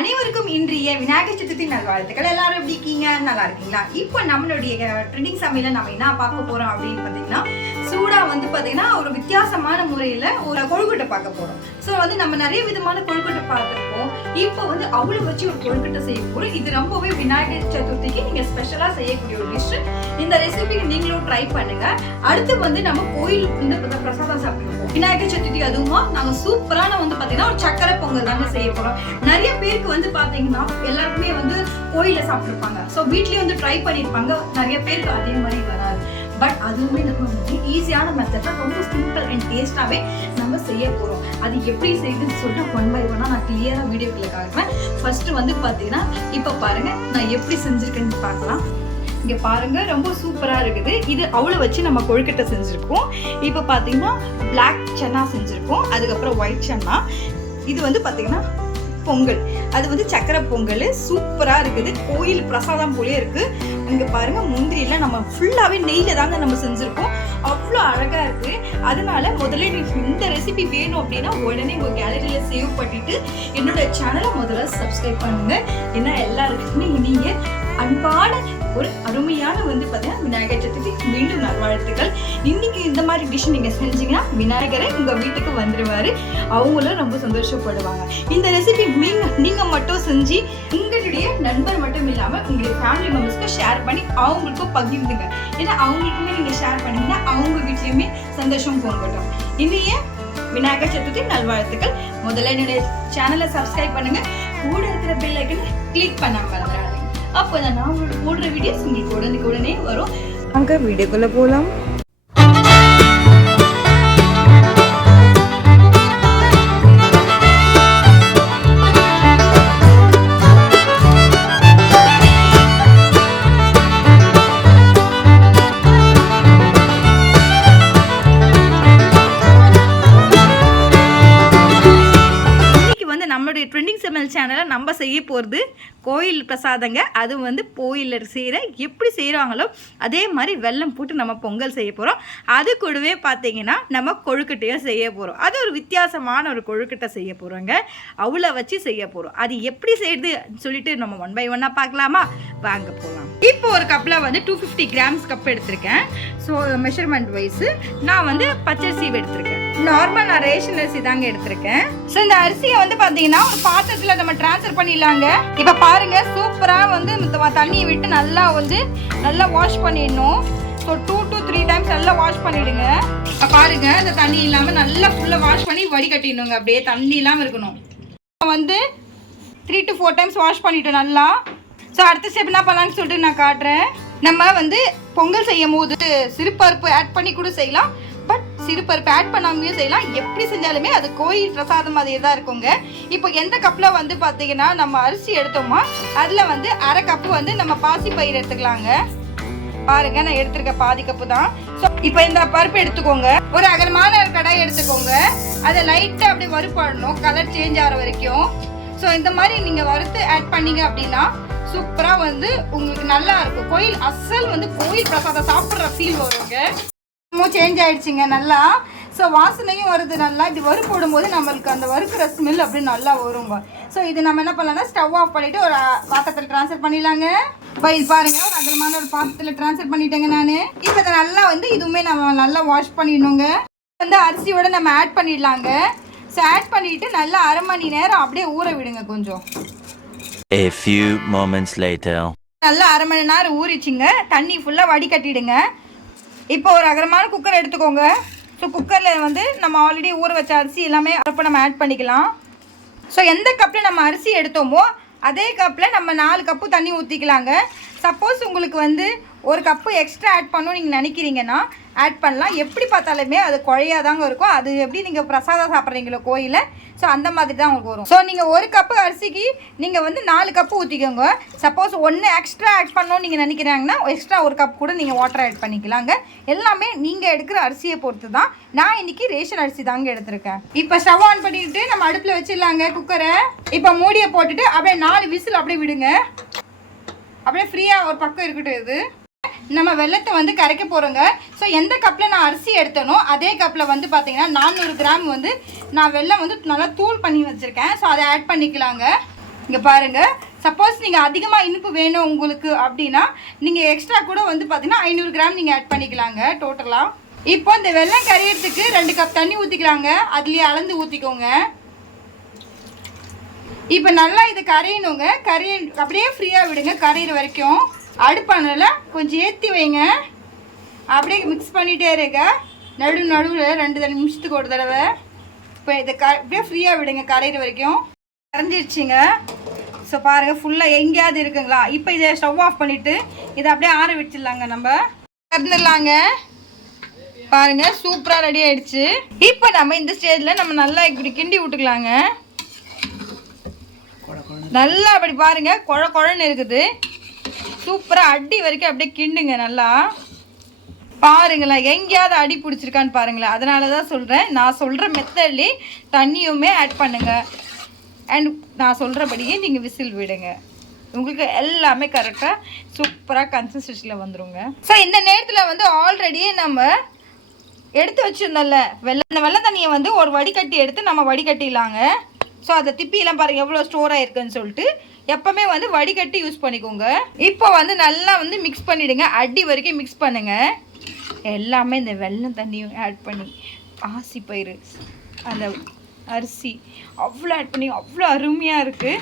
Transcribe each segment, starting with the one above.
அனைவருக்கும் இன்றைய விநாயகர் சதுர்த்தி நல்வாழ்த்துக்கள் எல்லாரும் எப்படி இருக்கீங்க? நல்லா இருக்கீங்களா? இப்போ நம்மளுடைய ட்ரெண்டிங் சமையல நம்ம என்ன பார்க்க போறோம் அப்படின்னு பார்த்தீங்கன்னா சூடா வந்து பார்த்தீங்கன்னா ஒரு வித்தியாசமான முறையில ஒரு கொழுக்கட்டை பார்க்க போறோம். ஸோ வந்து நம்ம நிறைய விதமான கொழுக்கட்டை பார்த்துருப்போம். இப்போ வந்து அவ்வளோ வச்சு ஒரு கொழுக்கட்டை செய்ய போறோம். இது ரொம்பவே விநாயகர் சதுர்த்திக்கு நீங்க ஸ்பெஷலா செய்யக்கூடிய ஒரு டிஷ் இந்த ரெசிபி நீங்களும் ட்ரை பண்ணுங்க. அடுத்து வந்து நம்ம கோயில் வந்து பிரசாதம் சாப்பிடுவோம் விநாயகர் சதுர்த்தி அதுவும் நாங்க சூப்பரான வந்து பாத்தீங்கன்னா ஒரு சக்கரை பொங்கல் தாங்க செய்ய போறோம். நிறைய பேருக்கு வந்து பாத்தீங்கன்னா எல்லாருக்குமே வந்து கோயில சாப்பிட்டுருப்பாங்க. ஸோ வீட்லயே வந்து ட்ரை பண்ணியிருப்பாங்க நிறைய பேருக்கு அதே மாதிரி வராது. பட் அதுவுமே நம்ம வந்து ஈஸியான மெத்தடில் ரொம்ப சிம்பிள் அண்ட் டேஸ்ட்டாகவே நம்ம செய்ய போகிறோம் அது எப்படி செய்யுதுன்னு சொல்லிட்டு ஒன் பை ஒன்னாக நான் கிளியராக வீடியோக்குள்ள காட்டுறேன். ஃபஸ்ட்டு வந்து பார்த்தீங்கன்னா இப்போ பாருங்கள் நான் எப்படி செஞ்சுருக்கேன்னு பார்க்கலாம். இங்கே பாருங்கள் ரொம்ப சூப்பராக இருக்குது. இது அவ்வளோ வச்சு நம்ம கொழுக்கட்டை செஞ்சுருக்கோம். இப்போ பார்த்தீங்கன்னா பிளாக் சென்னா செஞ்சுருக்கோம். அதுக்கப்புறம் ஒயிட் சென்னா இது வந்து பார்த்தீங்கன்னா பொங்கல். அது வந்து சக்கரை பொங்கல். சூப்பராக இருக்குது. கோயில் பிரசாதம் போலே இருக்கு. இங்கே பாருங்க முந்திரியெல்லாம் நம்ம ஃபுல்லாகவே நெய்யில் தாங்க நம்ம செஞ்சுருக்கோம். அவ்வளோ அழகாக இருக்கு. அதனால முதல்ல நீங்கள் இந்த ரெசிபி வேணும் அப்படின்னா உடனே உங்கள் கேலரியில் சேவ் பண்ணிட்டு என்னோட சேனலை முதல்ல சப்ஸ்கிரைப் பண்ணுங்க. ஏன்னா எல்லாருக்குமே நீங்கள் அன்பான ஒரு அருமையான வந்து பார்த்தீங்கன்னா விநாயகர் சதுர்த்தி மீண்டும் நல்வாழ்த்துக்கள் இன்னைக்கு இந்த மாதிரி டிஷ் நீங்கள் செஞ்சீங்கன்னா விநாயகரை உங்கள் வீட்டுக்கு வந்துடுவார் அவங்களும் ரொம்ப சந்தோஷப்படுவாங்க. இந்த ரெசிபி நீங்கள் நீங்கள் மட்டும் செஞ்சு உங்களுடைய நண்பர் மட்டும் இல்லாமல் உங்களுடைய ஃபேமிலி மெம்பர்ஸ்க்கு ஷேர் பண்ணி அவங்களுக்கும் பகிர்ந்துங்க. ஏன்னா அவங்களுக்குமே நீங்கள் ஷேர் பண்ணீங்கன்னா அவங்க வீட்லேயுமே சந்தோஷம் போகட்டும். இனிய விநாயகர் சதுர்த்தி நல்வாழ்த்துக்கள். முதல்ல என்னுடைய சேனலை சப்ஸ்கிரைப் பண்ணுங்க. கூட இருக்கிற பெல் ஐக்கனை கிளிக் பண்ணாம மறந்துடாதீங்க அப்போ நான் உங்களோட போடுற வீடியோஸ் உங்களுக்கு உடனுக்கு உடனே வரும். அங்க வீடியோக்குள்ள வந்து நம்மளுடைய ட்ரெண்டிங் சமையல் சேனலில் நம்ம செய்ய போகிறது கோயில் பிரசாதங்க அது வந்து கோயிலில் செய்கிற எப்படி செய்கிறாங்களோ அதே மாதிரி வெல்லம் போட்டு நம்ம பொங்கல் செய்ய போகிறோம் அது கூடவே பார்த்தீங்கன்னா நம்ம கொழுக்கட்டையும் செய்ய போகிறோம் அது ஒரு வித்தியாசமான ஒரு கொழுக்கட்டை செய்ய போகிறோங்க அவ்வளோ வச்சு செய்ய போகிறோம் அது எப்படி செய்யுது சொல்லிட்டு நம்ம ஒன் பை ஒன்னாக பார்க்கலாமா? வாங்க போகலாம் இப்போ ஒரு கப்பில் வந்து டூ ஃபிஃப்டி கிராம்ஸ் கப் எடுத்திருக்கேன். ஸோ மெஷர்மெண்ட் வைஸு நான் வந்து பச்சரிசி எடுத்திருக்கேன். நார்மல் நான் ரேஷன் அரிசி தாங்க எடுத்திருக்கேன். ஸோ இந்த அரிசியை வந்து பார்த்தீங்கன்னா ஒரு பாத்திரத்தில் நம்ம ட்ரான்ஸ்ஃபர் பண்ணிடலாங்க. இப்போ பாருங்க சூப்பராக வந்து தண்ணியை விட்டு நல்லா வந்து நல்லா வாஷ் பண்ணிடணும். So two to three times நல்லா வாஷ் பண்ணிவிடுங்க இப்போ பாருங்க இந்த தண்ணி இல்லாமல் நல்லா ஃபுல்லாக வாஷ் பண்ணி வடிகட்டிடணுங்க அப்படியே தண்ணி இல்லாமல் இருக்கணும். வந்து three to four times wash பண்ணிட்டோம் நல்லா. ஸோ அடுத்த ஸ்டெப் என்ன பண்ணலாம்னு சொல்லிட்டு நான் காட்டுறேன். நம்ம வந்து பொங்கல் செய்யும் போது சிறுபருப்பு ஆட் பண்ணி கூட செய்யலாம். சிறுபருப்பு ஆட் பண்ணாமையும் செய்யலாம். எப்படி செஞ்சாலுமே அது கோயில் பிரசாதம் மாதிரி தான் இருக்குங்க. இப்போ எந்த கப்பில் வந்து பார்த்தீங்கன்னா நம்ம அரிசி எடுத்தோமோ அதில் வந்து அரை கப்பு வந்து நம்ம பாசி பயிர் எடுத்துக்கலாங்க. பாருங்க நான் எடுத்திருக்க பாதி கப்பு தான். ஸோ இப்போ இந்த பருப்பு எடுத்துக்கோங்க. ஒரு அகலமான ஒரு கடாய் எடுத்துக்கோங்க. அதை லைட்டாக அப்படியே வறுப்பாடணும். கலர் சேஞ்ச் ஆகிற வரைக்கும். ஸோ இந்த மாதிரி நீங்கள் வறுத்து ஆட் பண்ணீங்க அப்படின்னா சூப்பராக வந்து உங்களுக்கு நல்லா இருக்கும். கோயில் அசல் வந்து கோயில் பிரசாதம் சாப்பிட்ற ஃபீல் வருங்க. சேஞ்ச் ஆயிடுச்சுங்க நல்லா. ஸோ வாசனையும் வருது நல்லா. இப்படி வறு போடும்போது நம்மளுக்கு அந்த வறுக்கிற ஸ்மெல் அப்படி நல்லா வருங்க ஸோ இது நம்ம என்ன பண்ணலாம்னா ஸ்டவ் ஆஃப் பண்ணிட்டு ஒரு பாத்திரத்தில் ட்ரான்ஸ்ஃபர் பண்ணிடலாங்க. இப்போ இது பாருங்க ஒரு அகலமான ஒரு பாத்திரத்தில் ட்ரான்ஸ்ஃபர் பண்ணிட்டேங்க நான். இப்போ இதை நல்லா வந்து இதுவுமே நம்ம நல்லா வாஷ் பண்ணிடணுங்க. வந்து அரிசியோட நம்ம ஆட் பண்ணிடலாங்க. ஸோ ஆட் பண்ணிட்டு நல்லா அரை மணி நேரம் அப்படியே ஊற விடுங்க கொஞ்சம். A few moments later. நல்லா அரை மணி நேரம் ஊறிச்சுங்க தண்ணி ஃபுல்லாக வடிகட்டிடுங்க. இப்போ ஒரு அகரமான குக்கர் எடுத்துக்கோங்க. ஸோ குக்கரில் வந்து நம்ம ஆல்ரெடி ஊற வச்ச அரிசி எல்லாமே அப்போ நம்ம ஆட் பண்ணிக்கலாம். ஸோ எந்த கப்பில் நம்ம அரிசி எடுத்தோமோ அதே கப்பில் நம்ம நாலு கப்பு தண்ணி ஊற்றிக்கலாங்க சப்போஸ் உங்களுக்கு வந்து ஒரு கப்பு எக்ஸ்ட்ரா ஆட் பண்ணணும் நீங்கள் நினைக்கிறீங்கன்னா ஆட் பண்ணலாம். எப்படி பார்த்தாலுமே அது குழையாதாங்க இருக்கும். அது எப்படி நீங்கள் பிரசாதம் சாப்பிட்றீங்களோ கோயிலில். ஸோ அந்த மாதிரி தான் உங்களுக்கு வரும். ஸோ நீங்கள் ஒரு கப்பு அரிசிக்கு நீங்கள் வந்து நாலு கப்பு ஊற்றிக்கோங்க சப்போஸ் ஒன்று எக்ஸ்ட்ரா ஆட் பண்ணணும்னு நீங்கள் நினைக்கிறாங்கன்னா எக்ஸ்ட்ரா ஒரு கப் கூட நீங்கள் வாட்டர் ஆட் பண்ணிக்கலாங்க. எல்லாமே நீங்கள் எடுக்கிற அரிசியை பொறுத்து தான். நான் இன்னைக்கு ரேஷன் அரிசி தாங்க எடுத்திருக்கேன். இப்போ ஸ்டவ் ஆன் பண்ணிட்டு நம்ம அடுப்பில் வச்சிடலாங்க குக்கரை இப்போ மூடியை போட்டுட்டு அப்படியே நாலு விசில் அப்படியே விடுங்க. அப்படியே ஃப்ரீயாக ஒரு பக்கம் இருக்கட்டும் இது. நம்ம வெள்ளத்தை வந்து கரைக்க போகிறோங்க ஸோ எந்த கப்பில் நான் அரிசி எடுத்தனோ அதே கப்பில் வந்து பார்த்தீங்கன்னா நானூறு கிராம் வந்து நான் வெள்ளம் வந்து நல்லா தூள் பண்ணி வச்சுருக்கேன். ஸோ அதை ஆட் பண்ணிக்கலாங்க. இங்கே பாருங்கள் சப்போஸ் நீங்கள் அதிகமாக இனிப்பு வேணும் உங்களுக்கு அப்படின்னா நீங்கள் எக்ஸ்ட்ரா கூட வந்து பார்த்தீங்கன்னா ஐநூறு கிராம் நீங்கள் ஆட் பண்ணிக்கலாங்க டோட்டலாக இப்போ இந்த வெள்ளம் கரையிறதுக்கு ரெண்டு கப் தண்ணி ஊற்றிக்கலாங்க அதுலேயே அளந்து ஊற்றிக்கோங்க இப்போ நல்லா இது கரையணுங்க. கரைய அப்படியே ஃப்ரீயாக விடுங்க கரையிற வரைக்கும். அடுப்பானதில் கொஞ்சம் ஏற்றி வைங்க. அப்படியே மிக்ஸ் பண்ணிகிட்டே இருக்க நடு நடுவில் ரெண்டு தடவை நிமிஷத்துக்கு ஒரு தடவை. இப்போ இதை க அப்படியே ஃப்ரீயாக விடுங்க கரையிற வரைக்கும். கரைஞ்சிருச்சிங்க. ஸோ பாருங்கள் ஃபுல்லாக எங்கேயாவது இருக்குங்களா? இப்போ இதை ஸ்டவ் ஆஃப் பண்ணிவிட்டு இதை அப்படியே ஆற வச்சிடலாங்க நம்ம. கறந்துடலாங்க பாருங்க சூப்பராக ரெடி ஆயிடுச்சு. இப்போ நம்ம இந்த ஸ்டேஜில் நம்ம நல்லா இப்படி கிண்டி விட்டுக்கலாங்க. நல்லா அப்படி பாருங்க குழ குழன்னு இருக்குது. சூப்பராக அடி வரைக்கும் அப்படியே கிண்டுங்க நல்லா. பாருங்களேன் எங்கேயாவது அடி பிடிச்சிருக்கான்னு பாருங்களேன் அதனால தான் சொல்கிறேன் நான் சொல்கிற மெத்தட்லேயே தண்ணியுமே ஆட் பண்ணுங்கள் அண்ட் நான் சொல்கிறபடியே நீங்கள் விசில் விடுங்க. உங்களுக்கு எல்லாமே கரெக்டாக சூப்பராக கன்சிஸ்டன்சியில் வந்துருங்க. ஸோ இந்த நேரத்தில் வந்து ஆல்ரெடியே நம்ம எடுத்து வச்சிருந்தோம்ல. வெள்ளை அந்த வெள்ளை தண்ணியை வந்து ஒரு வடிகட்டி எடுத்து நம்ம வடிகட்டிடலாங்க. ஸோ அதை திப்பிலாம் பாருங்கள் எவ்வளோ ஸ்டோர் ஆகிருக்குன்னு சொல்லிட்டு எப்பவுமே வந்து வடிகட்டி யூஸ் பண்ணிக்கோங்க. இப்போ வந்து நல்லா வந்து மிக்ஸ் பண்ணிடுங்க. அடி வரைக்கும் மிக்ஸ் பண்ணுங்க. எல்லாமே இந்த வெள்ளம் தண்ணியும் ஆட் பண்ணி ஆசி பயிறு அந்த அரிசி அவ்வளோ ஆட் பண்ணி அவ்வளோ அருமையாக இருக்குது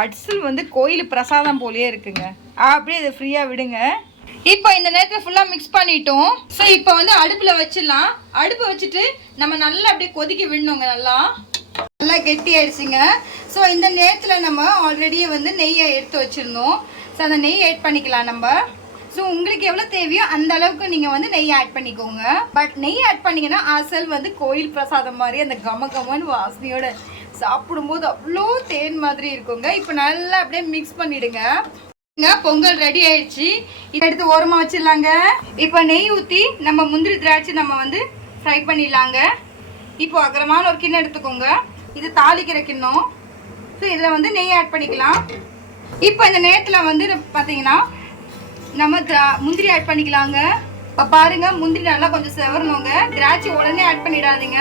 அரிசல் வந்து கோயில் பிரசாதம் போலயே இருக்குங்க. அப்படியே இதை ஃப்ரீயாக விடுங்க. இப்போ இந்த நேரத்தில் ஃபுல்லாக மிக்ஸ் பண்ணிட்டோம். ஸோ இப்போ வந்து அடுப்பில் வச்சிடலாம். அடுப்பை வச்சுட்டு நம்ம நல்லா அப்படியே கொதிக்க விடணுங்க நல்லா. நல்லா கெட்டி ஆயிடுச்சுங்க. ஸோ இந்த நேரத்தில் நம்ம ஆல்ரெடி வந்து நெய்யை எடுத்து வச்சுருந்தோம். ஸோ அந்த நெய் ஆட் பண்ணிக்கலாம் நம்ம. ஸோ உங்களுக்கு எவ்வளோ தேவையோ அந்த அளவுக்கு நீங்கள் வந்து நெய் ஆட் பண்ணிக்கோங்க. பட் நெய் ஆட் பண்ணிங்கன்னா அசல் வந்து கோயில் பிரசாதம் மாதிரி அந்த கம கமன்னு வாசனையோட சாப்பிடும்போது அவ்வளோ தேன் மாதிரி இருக்குங்க. இப்போ நல்லா அப்படியே மிக்ஸ் பண்ணிடுங்க. பொங்கல் ரெடி ஆயிடுச்சு. இதை எடுத்து ஓரமாக வச்சிடலாங்க. இப்போ நெய் ஊற்றி நம்ம முந்திரி திராட்சை நம்ம வந்து ஃப்ரை பண்ணிடலாங்க. இப்போ அகரமான ஒரு கிண்ணம் எடுத்துக்கோங்க. இது தாளிக்கிற கிண்ணம். ஸோ இதில் வந்து நெய் ஆட் பண்ணிக்கலாம். இப்போ இந்த நேரத்தில் வந்து பார்த்தீங்கன்னா நம்ம திரா- முந்திரி ஆட் பண்ணிக்கலாங்க. இப்போ பாருங்க முந்திரி நல்லா கொஞ்சம் செவரணுங்க. திராட்சை உடனே ஆட் பண்ணிடாதீங்க.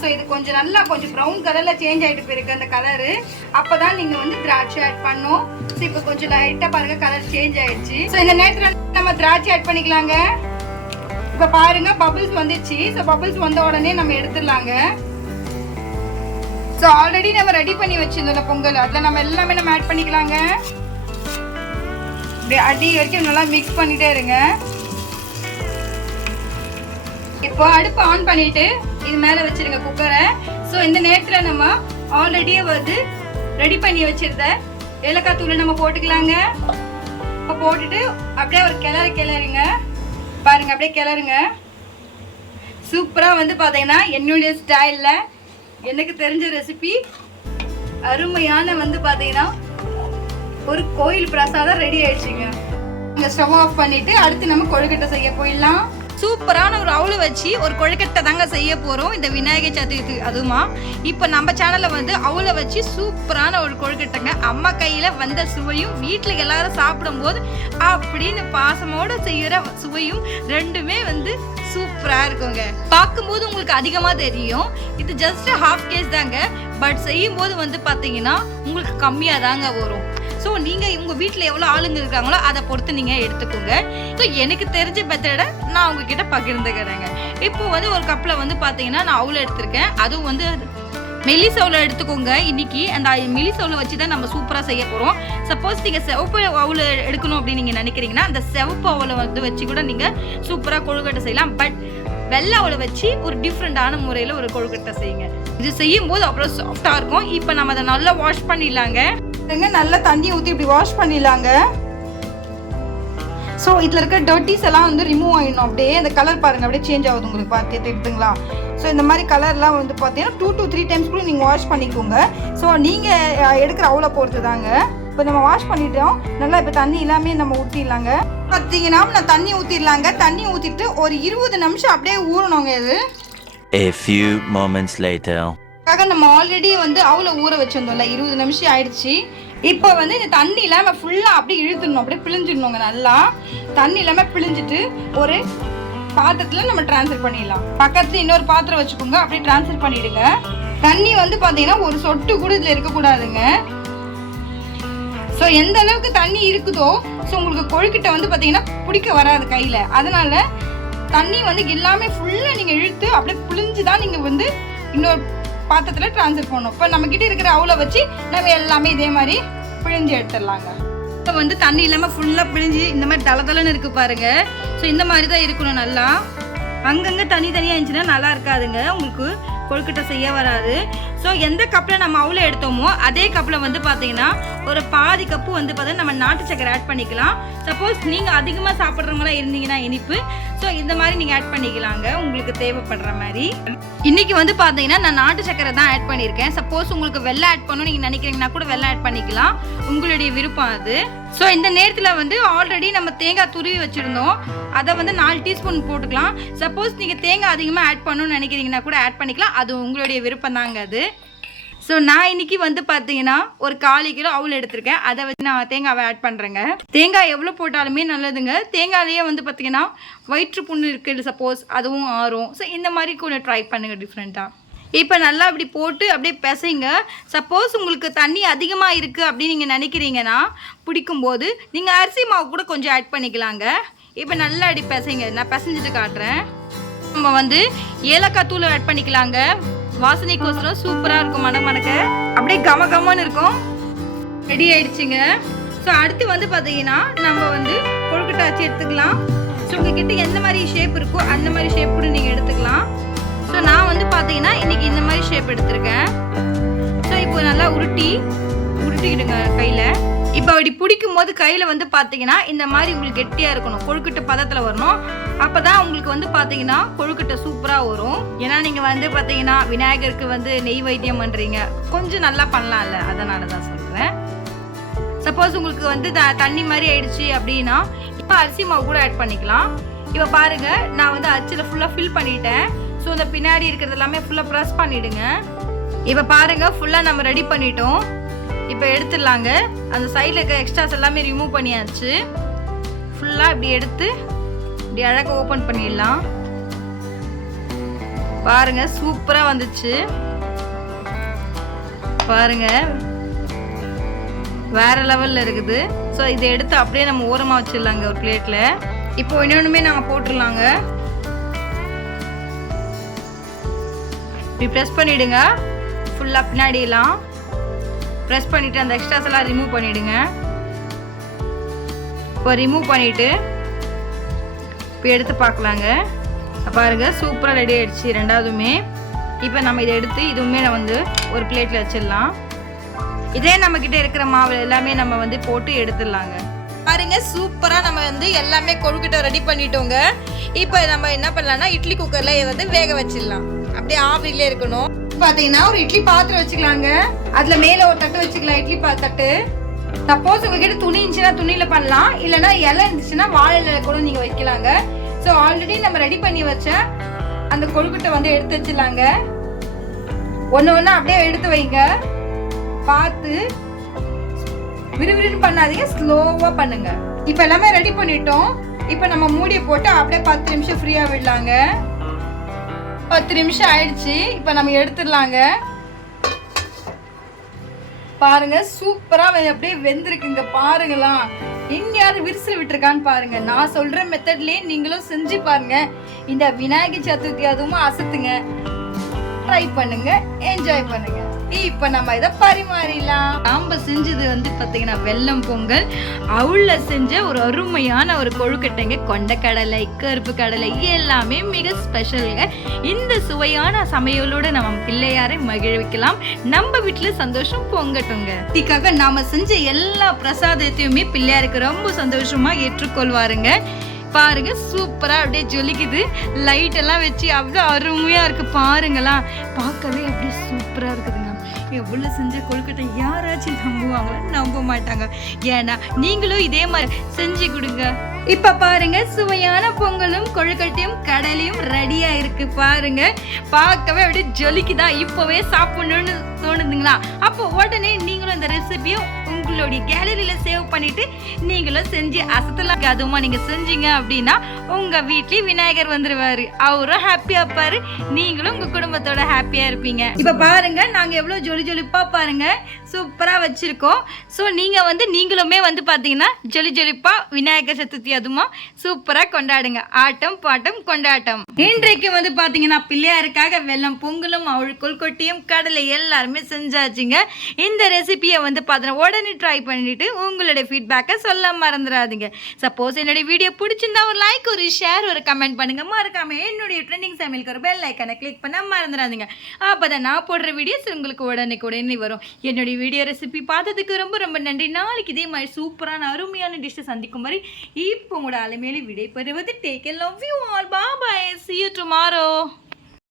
ஸோ இது கொஞ்சம் நல்லா கொஞ்சம் ப்ரௌன் கலரில் சேஞ்ச் ஆகிட்டு போயிருக்கு அந்த கலரு அப்போ தான் நீங்கள் வந்து திராட்சை ஆட் பண்ணும். ஸோ இப்போ கொஞ்சம் லைட்டாக பாருங்க கலர் சேஞ்ச் ஆயிடுச்சு. ஸோ இந்த நேரத்தில் நம்ம திராட்சை ஆட் பண்ணிக்கலாங்க. இப்போ பாருங்க பபுள்ஸ் வந்துச்சு. ஸோ பபுள்ஸ் வந்த உடனே நம்ம எடுத்துடலாங்க. ஸோ ஆல்ரெடி நம்ம ரெடி பண்ணி வச்சிருந்தோம் பொங்கல். அதில் நம்ம எல்லாமே நம்ம ஆட் பண்ணிக்கலாங்க. இப்படி அடி வரைக்கும் நல்லா மிக்ஸ் பண்ணிட்டே இருங்க. இப்போ அடுப்பு ஆன் பண்ணிட்டு இது மேலே வச்சிருங்க குக்கரை ஸோ இந்த நேரத்தில் நம்ம ஆல்ரெடியே வந்து ரெடி பண்ணி வச்சிருந்த ஏலக்காய் தூளை நம்ம போட்டுக்கலாங்க. இப்போ போட்டுட்டு அப்படியே ஒரு கிளறு கிளறுங்க. பாருங்க அப்படியே கிளறுங்க. சூப்பராக வந்து பார்த்தீங்கன்னா என்னுடைய ஸ்டைலில் எனக்கு தெரிஞ்ச ரெசிபி அருமையான வந்து பார்த்தீங்கன்னா ஒரு கோயில் பிரசாதம் ரெடி ஆயிடுச்சுங்க. இந்த ஸ்டவ் ஆஃப் பண்ணிட்டு அடுத்து நம்ம கொழுக்கட்டை செய்ய போயிடலாம். சூப்பரான ஒரு அவுளு வச்சு ஒரு கொழுக்கட்டை தாங்க செய்ய போகிறோம் இந்த விநாயகர் சதுர்த்தி அதுமா இப்போ நம்ம சேனலில் வந்து அவுளை வச்சு சூப்பரான ஒரு கொழுக்கட்டைங்க. அம்மா கையில் வந்த சுவையும் வீட்டில் எல்லாரும் சாப்பிடும்போது அப்படின்னு பாசமோடு செய்கிற சுவையும் ரெண்டுமே வந்து சூப்பராக இருக்குங்க. பார்க்கும்போது உங்களுக்கு அதிகமாக தெரியும். இது ஜஸ்ட் ஹாஃப் கேஸ் தாங்க. பட் செய்யும்போது வந்து பார்த்தீங்கன்னா உங்களுக்கு கம்மியாக தாங்க வரும். ஸோ நீங்கள் உங்கள் வீட்டில் எவ்வளோ ஆளுங்க இருக்காங்களோ அதை பொறுத்து நீங்கள் எடுத்துக்கோங்க. ஸோ எனக்கு தெரிஞ்ச மெத்தடை நான் உங்ககிட்ட பகிர்ந்துக்கிறேங்க. இப்போ வந்து ஒரு கப்பில் வந்து பார்த்தீங்கன்னா நான் அவ்வளோ எடுத்திருக்கேன். அதுவும் வந்து மெல்லி சவுளை எடுத்துக்கோங்க. இன்னைக்கு அந்த மெல்லி சவுளை வச்சு தான் நம்ம சூப்பராக செய்ய போகிறோம் சப்போஸ் நீங்கள் சிவப்பு அவ்வளோ எடுக்கணும் அப்படின்னு நீங்கள் நினைக்கிறீங்கன்னா அந்த சிவப்பு அவ்வளோ வந்து வச்சு கூட நீங்கள் சூப்பராக கொழுக்கட்டை செய்யலாம். பட் வெள்ளை அவ்வளோ வச்சு ஒரு டிஃப்ரெண்ட்டான முறையில் ஒரு கொழுக்கட்டை செய்யுங்க. இது செய்யும் போது அவ்வளோ சாஃப்டாக இருக்கும். இப்போ நம்ம அதை நல்லா வாஷ் பண்ணிடலாங்க. நல்லா தண்ணி ஊற்றி இப்படி வாஷ் பண்ணிடலாங்க. ஸோ இதில் இருக்க டர்ட்டிஸ் எல்லாம் வந்து ரிமூவ் ஆகிடணும் அப்படியே அந்த கலர் பாருங்கள் அப்படியே சேஞ்ச் ஆகுது. உங்களுக்கு பார்த்து தெரியுதுங்களா ஸோ இந்த மாதிரி கலர்லாம் வந்து பார்த்தீங்கன்னா டூ டு த்ரீ டைம்ஸ் கூட நீங்கள் வாஷ் பண்ணிக்கோங்க. ஸோ நீங்கள் எடுக்கிற அவ்வளோ பொறுத்து தாங்க இப்போ நம்ம வாஷ் பண்ணிட்டோம். நல்லா இப்போ தண்ணி எல்லாமே நம்ம ஊற்றிடலாங்க பார்த்தீங்கன்னா நான் தண்ணி ஊற்றிடலாங்க தண்ணி ஊற்றிட்டு ஒரு இருபது நிமிஷம் அப்படியே ஊறணுங்க இது. A few moments later. நம்ம ஆல்ரெடி வந்து அவ்வளோ ஊற வச்சிருந்தோம்ல. இருபது நிமிஷம் ஆயிடுச்சு. இப்போ வந்து இந்த தண்ணி இல்லாமல் ஃபுல்லாக அப்படியே இழுத்துடணும் அப்படியே பிழிஞ்சிடணுங்க நல்லா. தண்ணி இல்லாமல் பிழிஞ்சிட்டு ஒரு பாத்திரத்தில் நம்ம ட்ரான்ஸ்ஃபர் பண்ணிடலாம். பக்கத்துல இன்னொரு பாத்திரம் வச்சுக்கோங்க அப்படியே ட்ரான்ஸ்ஃபர் பண்ணிடுங்க. தண்ணி வந்து பார்த்தீங்கன்னா ஒரு சொட்டு கூட இதில் இருக்கக்கூடாதுங்க. ஸோ எந்த அளவுக்கு தண்ணி இருக்குதோ ஸோ உங்களுக்கு கொழுக்கிட்ட வந்து பார்த்தீங்கன்னா பிடிக்க வராது கையில். அதனால தண்ணி வந்து எல்லாமே ஃபுல்லாக நீங்கள் இழுத்து அப்படியே புளிஞ்சு தான் நீங்கள் வந்து இன்னொரு பாத்திரத்தில் ட்ரான்ஸ்ஃபர் பண்ணணும் இப்போ நம்மக்கிட்ட இருக்கிற அவ்வளோ வச்சு நம்ம எல்லாமே இதே மாதிரி பிழிஞ்சு எடுத்துடலாங்க. இப்போ வந்து தண்ணி இல்லாமல் ஃபுல்லாக பிழிஞ்சு இந்த மாதிரி தளதளன்னு இருக்கு பாருங்க. ஸோ இந்த மாதிரி தான் இருக்கணும் நல்லா. அங்கங்கே தனி தனியாக இருந்துச்சுன்னா நல்லா இருக்காதுங்க. உங்களுக்கு கொழுக்கட்டை செய்ய வராது. ஸோ எந்த கப்பில் நம்ம அவ்வளோ எடுத்தோமோ அதே கப்பில் வந்து பார்த்தீங்கன்னா ஒரு பாதி கப்பு வந்து பார்த்தீங்கன்னா நம்ம நாட்டு சக்கரை ஆட் பண்ணிக்கலாம். சப்போஸ் நீங்கள் அதிகமாக சாப்பிட்றவங்களா இருந்தீங்கன்னா இனிப்பு. ஸோ இந்த மாதிரி நீங்கள் ஆட் பண்ணிக்கலாங்க. உங்களுக்கு தேவைப்படுற மாதிரி. இன்றைக்கி வந்து பார்த்தீங்கன்னா நான் நாட்டு சக்கரை தான் ஆட் பண்ணியிருக்கேன். சப்போஸ் உங்களுக்கு வெள்ளை ஆட் பண்ணணும் நீங்கள் நினைக்கிறீங்கன்னா கூட வெள்ளை ஆட் பண்ணிக்கலாம். உங்களுடைய விருப்பம் அது. ஸோ இந்த நேரத்தில் வந்து ஆல்ரெடி நம்ம தேங்காய் துருவி வச்சுருந்தோம். அதை வந்து நாலு டீஸ்பூன் போட்டுக்கலாம். சப்போஸ் நீங்கள் தேங்காய் அதிகமாக ஆட் பண்ணணும்னு நினைக்கிறீங்கன்னா கூட ஆட் பண்ணிக்கலாம். அது உங்களுடைய விருப்பம் தாங்க அது. ஸோ நான் இன்னைக்கு வந்து பார்த்தீங்கன்னா ஒரு காலி கிலோ அவுள் எடுத்திருக்கேன். அதை வச்சு நான் தேங்காவை ஆட் பண்ணுறேங்க தேங்காய் எவ்வளோ போட்டாலுமே நல்லதுங்க. தேங்காயிலேயே வந்து பார்த்தீங்கன்னா வயிற்று புண்ணு இருக்குது சப்போஸ் அதுவும் ஆறும். ஸோ இந்த மாதிரி கூட ட்ரை பண்ணுங்கள் டிஃப்ரெண்ட்டாக இப்போ நல்லா இப்படி போட்டு அப்படியே பிசைங்க. சப்போஸ் உங்களுக்கு தண்ணி அதிகமாக இருக்குது அப்படின்னு நீங்கள் நினைக்கிறீங்கன்னா பிடிக்கும்போது நீங்கள் அரிசி மாவு கூட கொஞ்சம் ஆட் பண்ணிக்கலாங்க. இப்போ நல்லா அப்படி பிசைங்க. நான் பிசைஞ்சிட்டு காட்டுறேன். நம்ம வந்து ஏலக்காய் தூள் ஆட் பண்ணிக்கலாங்க. வாசனைக்கோசரம் சூப்பராக இருக்கும் மணக்க மணக்க. அப்படியே கம கமன்னு இருக்கும். ரெடி ஆயிடுச்சுங்க. ஸோ அடுத்து வந்து பார்த்தீங்கன்னா நம்ம வந்து கொழுக்கட்டை வச்சு எடுத்துக்கலாம். ஸோ உங்ககிட்ட எந்த மாதிரி ஷேப் இருக்கோ அந்த மாதிரி ஷேப் கூட நீங்கள் எடுத்துக்கலாம். ஸோ நான் வந்து பார்த்தீங்கன்னா இன்றைக்கி இந்த மாதிரி ஷேப் எடுத்திருக்கேன். ஸோ இப்போ நல்லா உருட்டி உருட்டிக்கிடுங்க கையில். இப்போ அப்படி பிடிக்கும் போது கையில் வந்து பார்த்தீங்கன்னா இந்த மாதிரி உங்களுக்கு கெட்டியாக இருக்கணும். கொழுக்கட்டை பதத்தில் வரணும். அப்போ தான் உங்களுக்கு வந்து பார்த்தீங்கன்னா கொழுக்கட்டை சூப்பராக வரும். ஏன்னா நீங்கள் வந்து பார்த்தீங்கன்னா விநாயகருக்கு வந்து நெய் வைத்தியம் பண்ணுறீங்க கொஞ்சம் நல்லா பண்ணலாம்ல. அதனால தான் சொல்கிறேன் சப்போஸ் உங்களுக்கு வந்து த- தண்ணி மாதிரி ஆயிடுச்சு அப்படின்னா இப்போ அரிசி மாவு கூட ஆட் பண்ணிக்கலாம். இப்போ பாருங்க நான் வந்து அச்சில் ஃபுல்லாக ஃபில் பண்ணிட்டேன். ஸோ இந்த பின்னாடி இருக்கிறது எல்லாமே ஃபுல்லாக ப்ரெஸ் பண்ணிவிடுங்க இப்போ பாருங்கள் ஃபுல்லாக நம்ம ரெடி பண்ணிட்டோம். இப்போ எடுத்துடலாங்க. அந்த சைடில் இருக்க எக்ஸ்ட்ராஸ் எல்லாமே ரிமூவ் பண்ணியாச்சு. ஃபுல்லாக இப்படி எடுத்து இப்படி அழகாக ஓப்பன் பண்ணிடலாம். பாருங்க சூப்பராக வந்துச்சு. பாருங்க. வேற லெவலில் இருக்குது. ஸோ இதை எடுத்து அப்படியே நம்ம ஓரமாக வச்சிடலாங்க ஒரு பிளேட்டில் இப்போ இன்னொன்றுமே நாங்கள் போட்டுடலாங்க. இப்படி ப்ரெஸ் பண்ணிவிடுங்க ஃபுல்லாக பின்னாடியெல்லாம். ப்ரெஸ் பண்ணிவிட்டு அந்த எக்ஸ்ட்ராஸ் எல்லாம் ரிமூவ் பண்ணிடுங்க. இப்போ ரிமூவ் பண்ணிவிட்டு இப்போ எடுத்து பார்க்கலாங்க. பாருங்க சூப்பராக ரெடி ஆகிடுச்சு ரெண்டாவதுமே இப்போ நம்ம இதை எடுத்து இதுவுமே நம்ம வந்து ஒரு பிளேட்டில் வச்சிடலாம். இதே நம்மக்கிட்ட இருக்கிற மாவு எல்லாமே நம்ம வந்து போட்டு எடுத்துடலாங்க. பாருங்க சூப்பராக நம்ம வந்து எல்லாமே கொழுக்கிட்ட ரெடி பண்ணிட்டோங்க. இப்போ நம்ம என்ன பண்ணலாம்னா இட்லி குக்கரில் இதை வந்து வேக வச்சிடலாம். அப்படியே ஆவிலே இருக்கணும். பாத்தீங்கன்னா ஒரு இட்லி பாத்திரம் வச்சுக்கலாங்க. அதுல மேல ஒரு தட்டு வச்சுக்கலாம் இட்லி பா தட்டு. சப்போஸ் உங்ககிட்ட துணி இருந்துச்சுன்னா துணியில பண்ணலாம். இல்லைன்னா இலை இருந்துச்சுன்னா வாழை கூட நீங்க வைக்கலாங்க. ஸோ ஆல்ரெடி நம்ம ரெடி பண்ணி வச்ச அந்த கொழுக்கட்டை வந்து எடுத்து வச்சிடலாங்க. ஒன்று ஒன்று அப்படியே எடுத்து வைங்க. பார்த்து விறுவிறுன்னு பண்ணாதீங்க ஸ்லோவாக பண்ணுங்க. இப்போ எல்லாமே ரெடி பண்ணிட்டோம். இப்போ நம்ம மூடியை போட்டு அப்படியே பத்து நிமிஷம் ஃப்ரீயாக விடலாங்க. பத்து நிமிஷம் ஆயிடுச்சு. இப்போ நம்ம எடுத்துடலாங்க. பாருங்க சூப்பரா அப்படியே வெந்திருக்குங்க. பாருங்களா எங்கேயாவது விரிசல் விட்டுருக்கான்னு பாருங்க. நான் சொல்ற மெத்தட்லயே நீங்களும் செஞ்சு பாருங்க. இந்த விநாயகர் சதுர்த்தி அதுவும் அசத்துங்க. ட்ரை பண்ணுங்க. என்ஜாய் பண்ணுங்க. இப்போ நம்ம இதை பரிமாறிடலாம். நாம செஞ்சது வந்து பார்த்தீங்கன்னா வெள்ளம் பொங்கல். அவுள்ள செஞ்ச ஒரு அருமையான ஒரு கொழுக்கட்டைங்க கொண்ட கடலை கருப்பு கடலை எல்லாமே மிக ஸ்பெஷலுங்க இந்த சுவையான சமையலோட நம்ம பிள்ளையாரை மகிழ்விக்கலாம். நம்ம வீட்டுல சந்தோஷம் பொங்கட்டுங்க. இதுக்காக நாம செஞ்ச எல்லா பிரசாதத்தையுமே பிள்ளையாருக்கு ரொம்ப சந்தோஷமா ஏற்றுக்கொள்வாருங்க. பாருங்க சூப்பரா அப்படியே ஜொலிக்குது. லைட் எல்லாம் வச்சு அவ்வளோ அருமையா இருக்கு பாருங்களா பார்க்கவே அப்படியே சூப்பரா இருக்குதுங்க. எவ்வளோ செஞ்ச கொழுக்கட்டை யாராச்சும் நம்புவாங்களா நம்ப மாட்டாங்க. ஏன்னா நீங்களும் இதே மாதிரி செஞ்சு கொடுங்க. இப்ப பாருங்க சுவையான பொங்கலும் கொழுக்கட்டையும் கடலையும் ரெடியா இருக்கு பாருங்க. பார்க்கவே அப்படியே ஜொலிக்குதா? இப்பவே சாப்பிடணும்னு தோணுதுங்களா? அப்போ உடனே நீங்களும் இந்த ரெசிபியை உங்களுடைய கேலரியில சேவ் பண்ணிட்டு நீங்களும் செஞ்சு அசத்தலாம் அதுவுமா நீங்க செஞ்சீங்க அப்படின்னா உங்க வீட்லயும் விநாயகர் வந்துருவாரு. அவரும் ஹாப்பியா இருப்பாரு. நீங்களும் உங்க குடும்பத்தோட ஹாப்பியா இருப்பீங்க. இப்ப பாருங்க நாங்க எவ்வளவு ஜொலி ஜொலிப்பா பாருங்க. சூப்பராக வச்சுருக்கோம். ஸோ நீங்கள் வந்து நீங்களுமே வந்து பார்த்தீங்கன்னா ஜொலி ஜொலிப்பாக விநாயகர் சதுர்த்தி அதுமா சூப்பராக கொண்டாடுங்க. ஆட்டம் பாட்டம் கொண்டாட்டம். இன்றைக்கு வந்து பார்த்தீங்கன்னா பிள்ளையாருக்காக வெள்ளம் பொங்கலும் அவள் கொல்கொட்டியும் கடலை எல்லாருமே செஞ்சாச்சுங்க. இந்த ரெசிபியை வந்து பார்த்தீங்கன்னா உடனே ட்ரை பண்ணிட்டு உங்களுடைய ஃபீட்பேக்கை சொல்ல மறந்துடாதீங்க. சப்போஸ் என்னுடைய வீடியோ பிடிச்சிருந்தா ஒரு லைக் ஒரு ஷேர் ஒரு கமெண்ட் பண்ணுங்க. மறக்காம என்னுடைய ட்ரெண்டிங் சமையலுக்கு ஒரு பெல் ஐக்கனை கிளிக் பண்ண மறந்துடாதீங்க. அப்போ தான் நான் போடுற வீடியோஸ் உங்களுக்கு உடனே உடனே வரும். என்னுடைய வீடியோ ரெசிபி பார்த்ததுக்கு ரொம்ப ரொம்ப நன்றி. நாளைக்கு இதே மாதிரி சூப்பரான அருமையான டிஷ்ஷை சந்திக்கும் மாதிரி இப்போ உங்களோட அலைமையிலே விடை பெறுவது டேக் லவ் யூ ஆல் பா பாய் see you tomorrow.